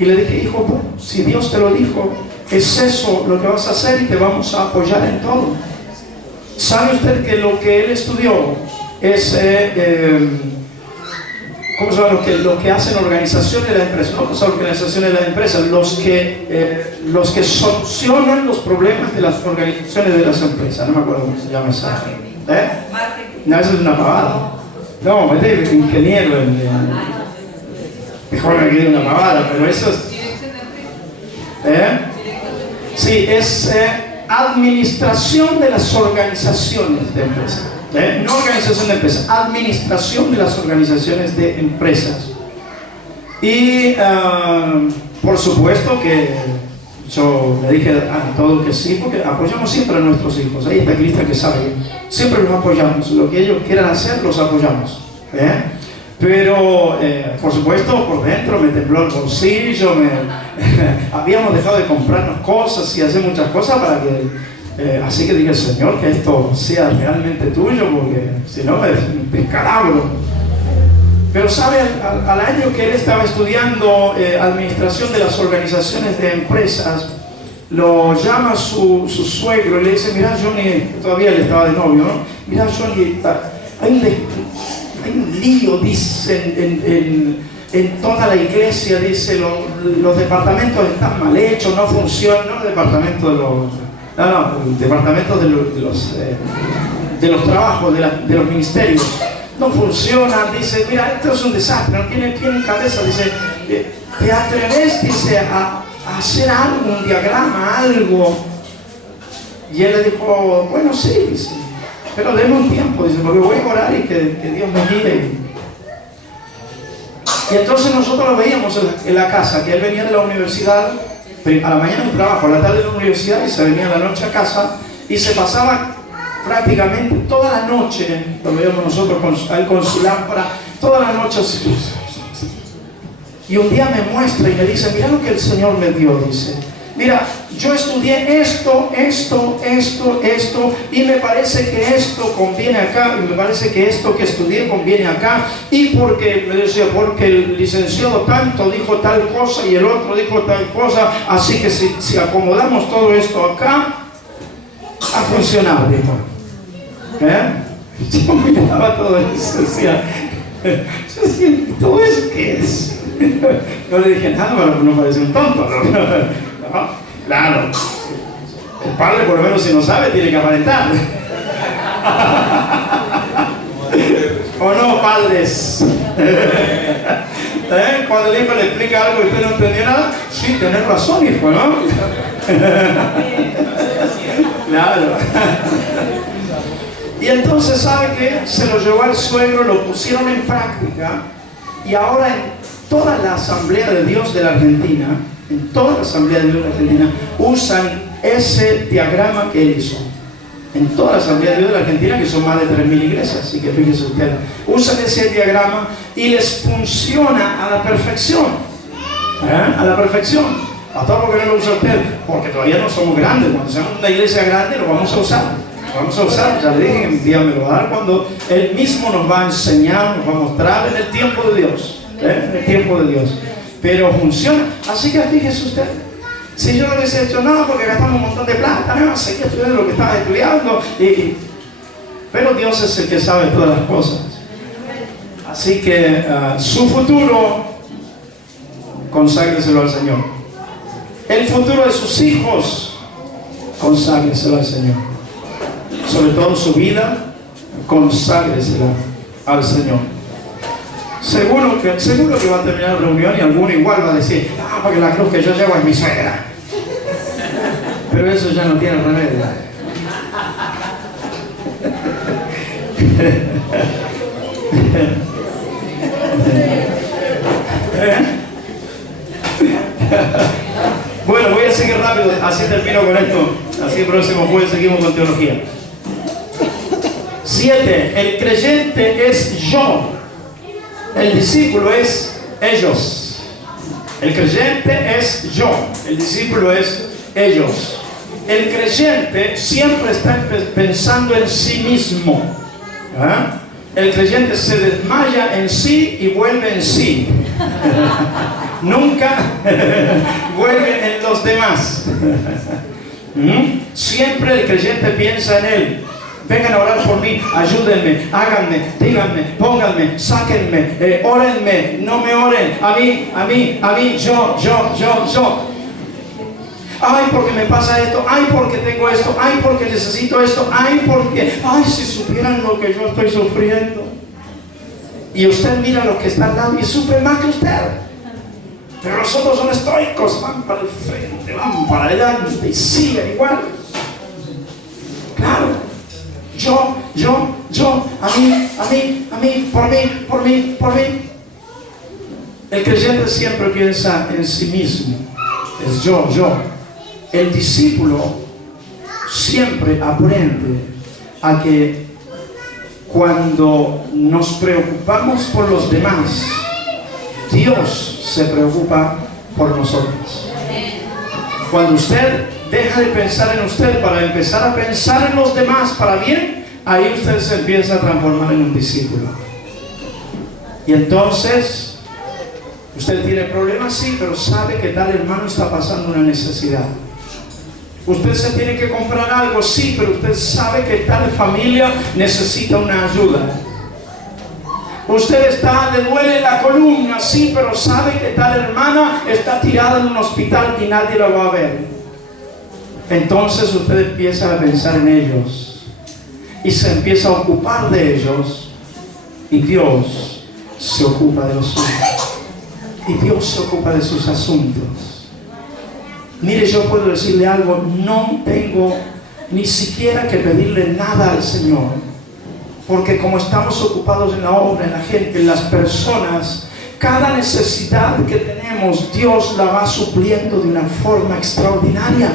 Y le dije, hijo, bueno, si Dios te lo dijo, es eso lo que vas a hacer y te vamos a apoyar en todo. ¿Sabe usted que lo que él estudió es ¿cómo se llama? Lo que hacen organizaciones de la empresa? No, las organizaciones de la empresa, los que solucionan los problemas de las organizaciones de las empresas. No me acuerdo cómo se llama esa. No, eso es una pavada. No, es de ingeniero. Mejor me quede una pavada, pero eso es. Sí, es administración de las organizaciones de empresas. No organización de empresas, administración de las organizaciones de empresas. Y por supuesto que yo le dije a todo que sí, porque apoyamos siempre a nuestros hijos. Ahí está Cristian que sabe, siempre los apoyamos, lo que ellos quieran hacer los apoyamos. Pero por supuesto por dentro me tembló el bolsillo, habíamos dejado de comprarnos cosas y hacer muchas cosas para que así que dije, Señor, que esto sea realmente tuyo, porque si no es un descalabro. Pero sabe, al año que él estaba estudiando administración de las organizaciones de empresas, lo llama su suegro y le dice, mira Johnny, todavía él estaba de novio, ¿no? Mira Johnny, hay un lío, dice, en toda la iglesia, dice, los departamentos están mal hechos, no funcionan, no el departamento de el departamento de los trabajos, de los ministerios, no funcionan, dice, mira, esto es un desastre, no tiene pie ni cabeza, dice, ¿te atreves, dice, a hacer algo, un diagrama, algo? Y él le dijo, bueno, sí, dice, pero denme un tiempo, dice, porque voy a orar y que Dios me guíe. Y entonces nosotros lo veíamos en la casa, que él venía de la universidad, a la mañana un trabajo, a la tarde de la universidad, y se venía a la noche a casa, y se pasaba prácticamente toda la noche, lo veíamos nosotros con su lámpara, toda la noche así. Y un día me muestra y me dice, mira lo que el Señor me dio, dice, mira, yo estudié esto, y me parece que esto conviene acá, y me parece que esto que estudié conviene acá, y porque, me decía, porque el licenciado tanto dijo tal cosa y el otro dijo tal cosa, así que si acomodamos todo esto acá, ha funcionado, dijo. Yo miraba todo eso, decía, ¿todo eso qué es? No le dije nada, pero no parece un tonto, ¿no? Claro, el padre por lo menos si no sabe tiene que aparentar. ¿O no, padres? Cuando el hijo le explica algo y usted no entendió nada, sí, tenés razón, hijo, ¿no? Claro. Y entonces, ¿sabe qué? Se lo llevó al suegro, lo pusieron en práctica, y ahora en toda la Asamblea de Dios de la Argentina, usan ese diagrama que él hizo. En toda la Asamblea de Dios de la Argentina, que son más de 3.000 iglesias, así que fíjense ustedes, usan ese diagrama y les funciona a la perfección. A la perfección. Pastor, ¿por qué no lo usa usted? Porque todavía no somos grandes. Cuando seamos una iglesia grande, lo vamos a usar. Ya le dije, un día me lo va a dar cuando Él mismo nos va a enseñar, nos va a mostrar en el tiempo de Dios. En el tiempo de Dios. Pero funciona. Así que fíjese usted. Si yo le hubiese dicho, no, porque gastamos un montón de plata, no sé qué estudiar lo que estaba estudiando. Pero Dios es el que sabe todas las cosas. Así que su futuro, conságreselo al Señor. El futuro de sus hijos, conságreselo al Señor. Sobre todo su vida, conságresela al Señor. Seguro que va a terminar la reunión y alguno igual va a decir, porque la cruz que yo llevo es mi suegra. Pero eso ya no tiene remedio. Bueno, voy a seguir rápido, así termino con esto. Así el próximo jueves seguimos con teología. 7. El creyente es yo. El discípulo es ellos. El creyente es yo. El discípulo es ellos. El creyente siempre está pensando en sí mismo. El creyente se desmaya en sí y vuelve en sí. Nunca vuelve en los demás. Siempre el creyente piensa en él. Vengan a orar por mí, ayúdenme, háganme, díganme, pónganme, sáquenme, órenme, no me oren, a mí, yo. Ay, porque me pasa esto, ay, porque tengo esto, ay, porque necesito esto, ay, si supieran lo que yo estoy sufriendo. Y usted mira lo que está al lado y sufre más que usted. Pero los otros son estoicos, van para el frente, van para adelante y siguen igual. Claro. Yo, a mí, por mí. El creyente siempre piensa en sí mismo. Es yo. El discípulo siempre aprende a que cuando nos preocupamos por los demás, Dios se preocupa por nosotros. Cuando usted deja de pensar en usted para empezar a pensar en los demás para bien, ahí usted se empieza a transformar en un discípulo. Y entonces, usted tiene problemas, sí, pero sabe que tal hermano está pasando una necesidad. Usted se tiene que comprar algo, sí, pero usted sabe que tal familia necesita una ayuda. Usted le duele la columna, sí, pero sabe que tal hermana está tirada en un hospital y nadie la va a ver. Entonces usted empieza a pensar en ellos y se empieza a ocupar de ellos, y Dios se ocupa de los suyos, y Dios se ocupa de sus asuntos. Mire, yo puedo decirle algo, no tengo ni siquiera que pedirle nada al Señor, porque como estamos ocupados en la obra, en la gente, en las personas, cada necesidad que tenemos, Dios la va supliendo de una forma extraordinaria.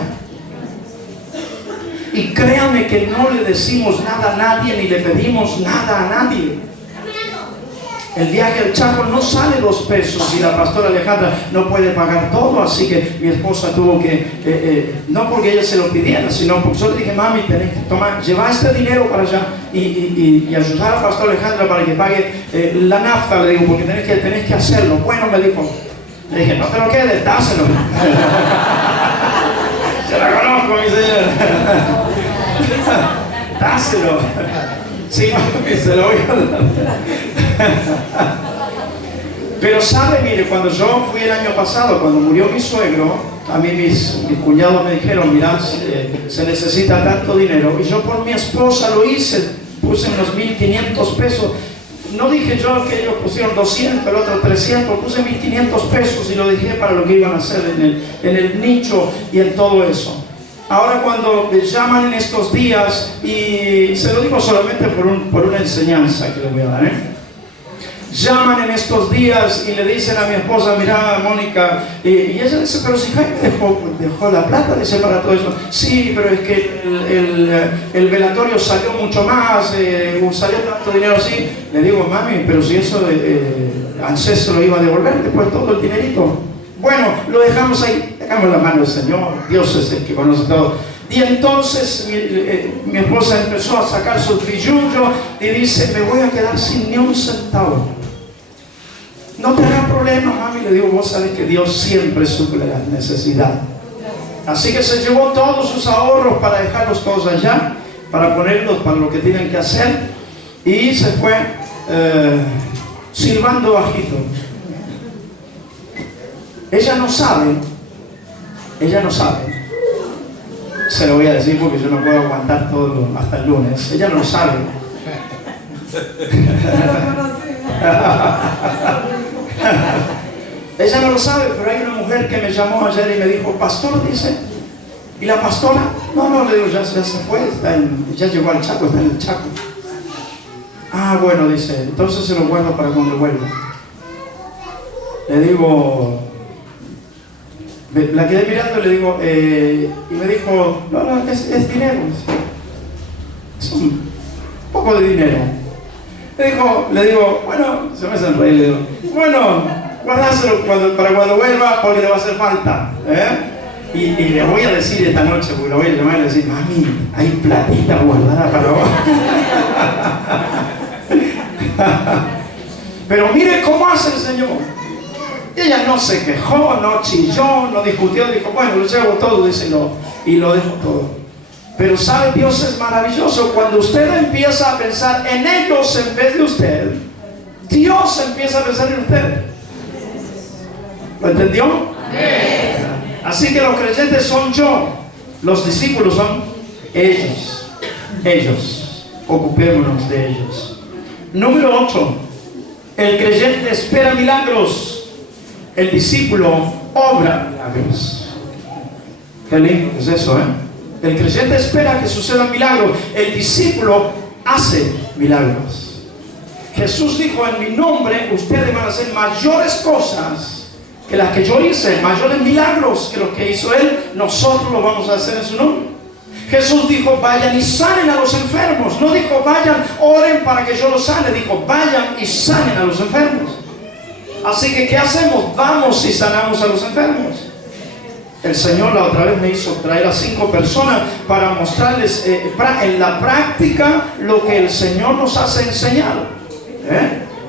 Y créame que no le decimos nada a nadie, ni le pedimos nada a nadie. El viaje al Chaco no sale 2 pesos y la pastora Alejandra no puede pagar todo, así que mi esposa tuvo que, no porque ella se lo pidiera, sino porque yo le dije, mami, tenés que tomar, llevar este dinero para allá y ayudar a la pastora Alejandra para que pague la nafta, le digo, porque tenés que hacerlo. Bueno, me dijo, le dije, no te lo quedes, dáselo. Se la conozco, mi señora. Dáselo. Sí, mami, se lo voy a dar. Pero sabe, mire, cuando yo fui el año pasado, cuando murió mi suegro, a mí mis cuñados me dijeron, mirá, se necesita tanto dinero. Y yo por mi esposa lo hice, puse unos 1.500 pesos. No dije yo que ellos pusieron 200, el otro 300, puse 1.500 pesos y lo dejé para lo que iban a hacer en el nicho y en todo eso. Ahora cuando llaman en estos días, y se lo digo solamente por una enseñanza que les voy a dar, llaman en estos días y le dicen a mi esposa, mira Mónica, y ella dice, pero si Jaime dejó la plata, dice, para todo eso. Sí, pero es que el velatorio salió mucho más, salió tanto dinero así. Le digo, mami, pero si eso ANSES se lo iba a devolver después todo el dinerito. Bueno, lo dejamos ahí, dejamos la mano del Señor, Dios es el que conoce todo. Y entonces mi esposa empezó a sacar su billullo y dice, me voy a quedar sin ni un centavo. No te hagas problema, mami, le digo, vos sabés que Dios siempre suple la necesidad. Así que se llevó todos sus ahorros para dejarlos todos allá, para ponerlos para lo que tienen que hacer, y se fue silbando bajito. Ella no sabe, se lo voy a decir porque yo no puedo aguantar todo hasta el lunes, ella no sabe. Ella no lo sabe, pero hay una mujer que me llamó ayer y me dijo, pastor, dice, ¿y la pastora? No, le digo, ya se fue, ya llegó al Chaco, está en el Chaco. Ah, bueno, dice, entonces se lo guardo para cuando vuelva. Le digo, la quedé mirando y le digo, y me dijo, no, es dinero, es un poco de dinero. Le digo, bueno, se me sonreí, le digo, bueno, guardáselo para cuando vuelva porque le va a hacer falta, y le voy a decir esta noche, porque lo voy a llamar y le decir, mami, hay platita guardada para vos. Pero mire cómo hace el Señor. Y ella no se quejó, no chilló, no discutió, dijo, bueno, lo llevo todo, dice, y lo dejo todo. Pero sabe, Dios es maravilloso. Cuando usted empieza a pensar en ellos en vez de usted, Dios empieza a pensar en usted. ¿Lo entendió? Amén. Así que los creyentes son yo, los discípulos son ellos. Ocupémonos de ellos. Número 8. El creyente espera milagros, el discípulo obra milagros. Qué lindo es eso, El creyente espera que sucedan milagros, el discípulo hace milagros. Jesús dijo, en mi nombre ustedes van a hacer mayores cosas que las que yo hice, mayores milagros que los que hizo Él, nosotros los vamos a hacer en su nombre. Jesús dijo, vayan y sanen a los enfermos. No dijo, vayan, oren para que yo los sane. Dijo, vayan y sanen a los enfermos. Así que, ¿qué hacemos? Vamos y sanamos a los enfermos. El Señor la otra vez me hizo traer a 5 personas para mostrarles en la práctica lo que el Señor nos hace enseñar.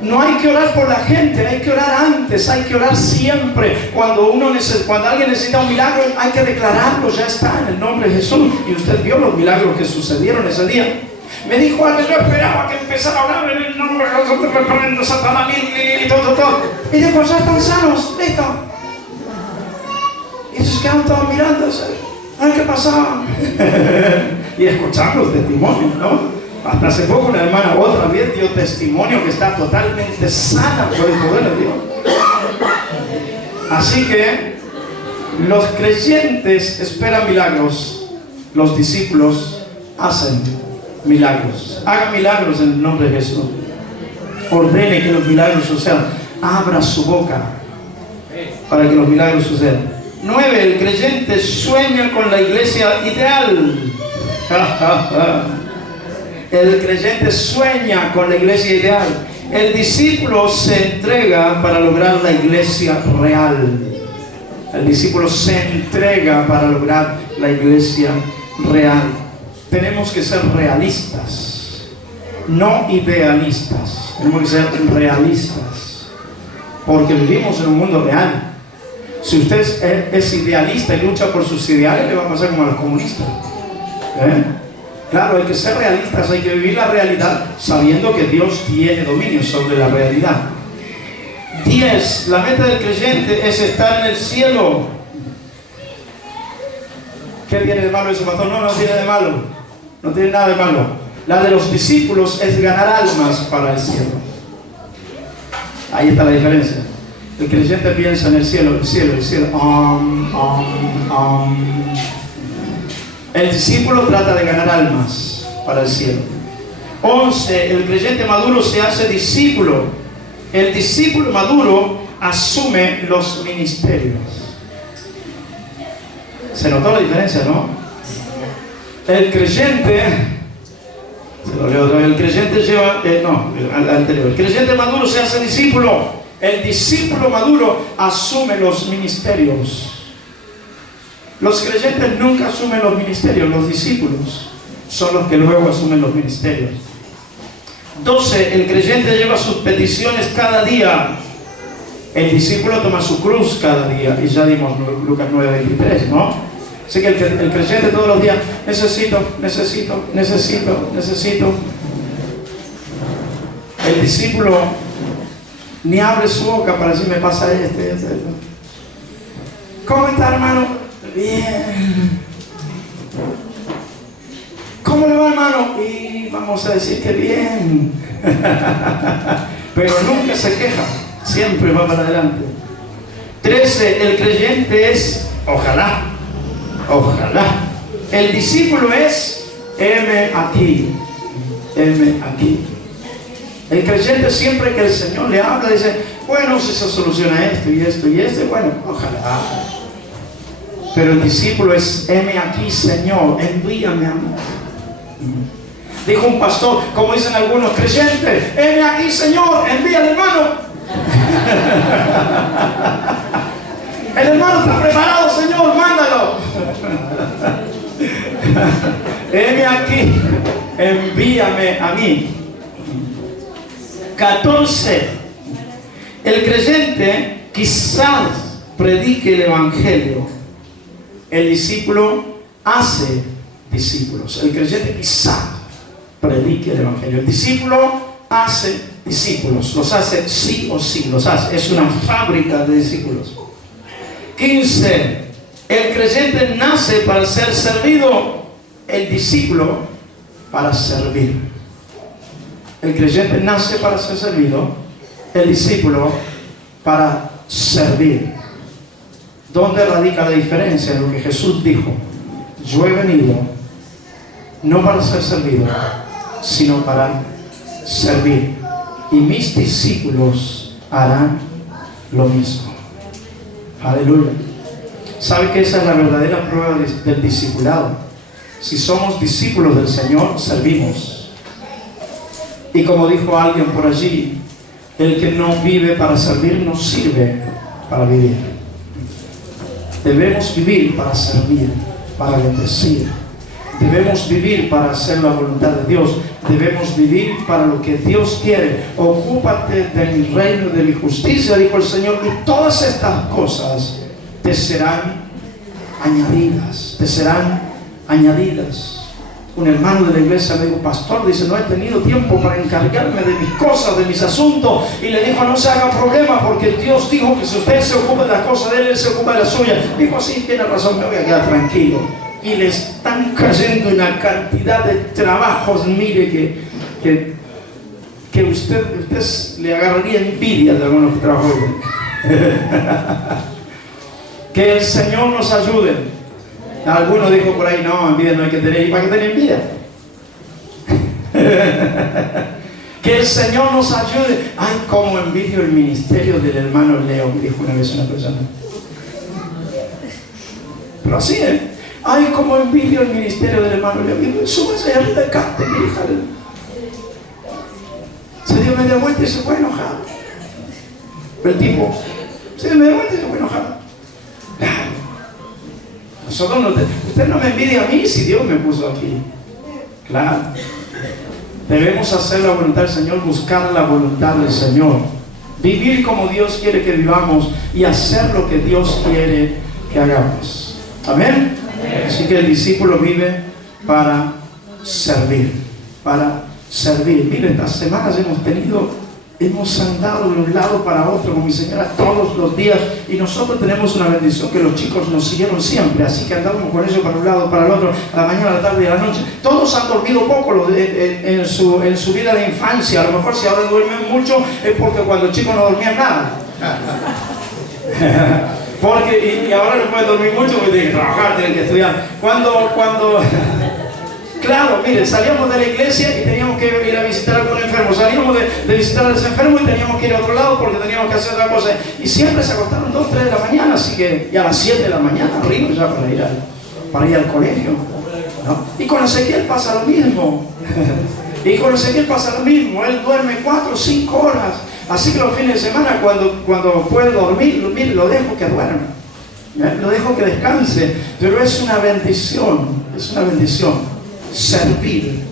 No hay que orar por la gente, hay que orar antes, hay que orar siempre. Cuando alguien necesita un milagro, hay que declararlo, ya está, en el nombre de Jesús. Y usted vio los milagros que sucedieron ese día. Me dijo algo, yo esperaba que empezara a hablar en el nombre de Jesús, te reprendo, Satanás, y todo. Y dijo, ya están sanos, listo. Y ellos quedaron todos mirando, a ver qué pasaba. Y escuchando los testimonios, ¿no? Hasta hace poco una hermana otra vez dio testimonio que está totalmente sana por el poder de Dios. Así que los creyentes esperan milagros, los discípulos hacen milagros. Haga milagros en el nombre de Jesús. Ordene que los milagros sucedan. Abra su boca para que los milagros sucedan. 9. El creyente sueña con la iglesia ideal. El creyente sueña con la iglesia ideal. El discípulo se entrega para lograr la iglesia real. El discípulo se entrega para lograr la iglesia real. Tenemos que ser realistas, no idealistas. Tenemos que ser realistas, porque vivimos en un mundo real. Si usted es idealista y lucha por sus ideales, le va a pasar como a los comunistas. Claro, hay que ser realistas, hay que vivir la realidad sabiendo que Dios tiene dominio sobre la realidad. 10. La meta del creyente es estar en el cielo. ¿Qué tiene de malo eso, pastor? No tiene de malo. No tiene nada de malo. La de los discípulos es ganar almas para el cielo. Ahí está la diferencia. El creyente piensa en el cielo, el cielo. El discípulo trata de ganar almas para el cielo. 11. El creyente maduro se hace discípulo. El discípulo maduro asume los ministerios. ¿Se notó la diferencia, no? El creyente, se lo leo otra vez, el creyente lleva, el creyente maduro se hace discípulo. El discípulo maduro asume los ministerios. Los creyentes nunca asumen los ministerios, los discípulos son los que luego asumen los ministerios. 12. El creyente lleva sus peticiones cada día. El discípulo toma su cruz cada día. Y ya dimos Lucas 9:23, ¿no? Así que el creyente todos los días, necesito. El discípulo ni abre su boca para decir, me pasa esto. ¿Cómo está, hermano? Bien. ¿Cómo le va, hermano? Y vamos a decir que bien. Pero nunca se queja, siempre va para adelante. 13. El creyente es ojalá. El discípulo es heme aquí. El creyente, siempre que el Señor le habla, dice, bueno, si se soluciona esto y esto y esto, bueno, ojalá. Pero el discípulo es, heme aquí, Señor, envíame a mí. Dijo un pastor, como dicen algunos creyentes, heme aquí, Señor, envía al hermano. El hermano está preparado, Señor, mándalo. Heme aquí, envíame a mí. 14. El creyente quizás predique el evangelio. El discípulo hace discípulos. El creyente quizás predique el evangelio. El discípulo hace discípulos. Los hace sí o sí. Los hace. Es una fábrica de discípulos. 15. El creyente nace para ser servido. El discípulo para servir. El creyente nace para ser servido. El discípulo para servir. ¿Dónde radica la diferencia en lo que Jesús dijo? Yo he venido no para ser servido, sino para servir. Y mis discípulos harán lo mismo. Aleluya. ¿Sabe que esa es la verdadera prueba del discipulado? Si somos discípulos del Señor, servimos. Y como dijo alguien por allí, el que no vive para servir no sirve para vivir. Debemos vivir para servir, para bendecir. Debemos vivir para hacer la voluntad de Dios. Debemos vivir para lo que Dios quiere. Ocúpate de mi reino, de mi justicia, dijo el Señor, y todas estas cosas te serán añadidas. Te serán añadidas. Un hermano de la iglesia me dijo, pastor, dice, no he tenido tiempo para encargarme de mis cosas, de mis asuntos. Y le dijo, no se haga problema, porque Dios dijo que si usted se ocupa de las cosas de Él se ocupa de las suyas. Dijo, sí, tiene razón, me voy a quedar tranquilo. Y le están cayendo una cantidad de trabajos, mire, que usted le agarraría envidia de algunos trabajos. Que el Señor nos ayude. Alguno dijo por ahí, no, envidia no hay que tener. ¿Y para qué tener envidia? Que el Señor nos ayude. Ay, cómo envidio el ministerio del hermano Leo, dijo una vez una persona. Pero así, ay, cómo envidio el ministerio del hermano Leo. Dijo, súbase arriba de cante, hija. Se dio media vuelta y se fue enojado. Pero el tipo se dio media vuelta y se fue enojado. Nosotros usted no me envidia a mí si Dios me puso aquí. Claro. Debemos hacer la voluntad del Señor, buscar la voluntad del Señor. Vivir como Dios quiere que vivamos y hacer lo que Dios quiere que hagamos. Amén. Así que el discípulo vive para servir. Para servir. Miren, estas semanas hemos andado de un lado para otro con mi señora todos los días, y nosotros tenemos una bendición que los chicos nos siguieron siempre, así que andamos con ellos para un lado, para el otro, a la mañana, a la tarde y a la noche. Todos han dormido poco en su vida de infancia. A lo mejor si ahora duermen mucho es porque cuando chicos no dormían nada. Porque, y ahora no pueden dormir mucho porque tienen que trabajar, tienen que estudiar. Claro, mire, salíamos de la iglesia y teníamos que ir a visitar a algún enfermo. Salíamos de visitar a ese enfermo y teníamos que ir a otro lado porque teníamos que hacer otra cosa. Y siempre se acostaron 2, 3 de la mañana, así que ya a las 7 de la mañana arriba ya para ir al colegio, ¿no? Y con Ezequiel pasa lo mismo. Y con Ezequiel pasa lo mismo. Él duerme 4 o 5 horas. Así que los fines de semana, cuando puede dormir, lo dejo que duerma. Lo dejo que descanse. Pero es una bendición. Es una bendición. Servir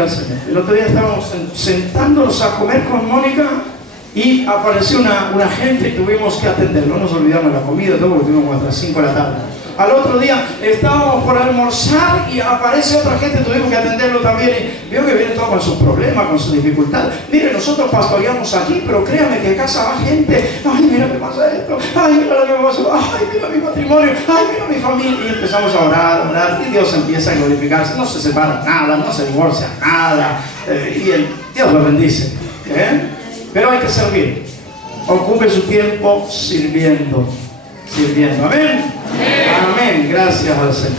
al Señor. El otro día estábamos sentándonos a comer con Mónica y apareció una gente y tuvimos que atenderlo. No nos olvidamos de la comida, todo porque tuvimos hasta las 5 de la tarde. Al otro día estábamos por almorzar y aparece otra gente, tuvimos que atenderlo también. Y veo que viene todo con sus problemas, con sus dificultades. Mire, nosotros pastoreamos aquí, pero créame que acá va gente. Ay, mira qué pasa esto. Ay, mira lo que me pasó. Ay, mira mi matrimonio. Ay, mira mi familia. Y empezamos a orar. Y Dios empieza a glorificarse. No se separa nada, no se divorcia nada. Dios lo bendice. Pero hay que servir. Ocupe su tiempo sirviendo. Amén. Amén. Gracias al Señor.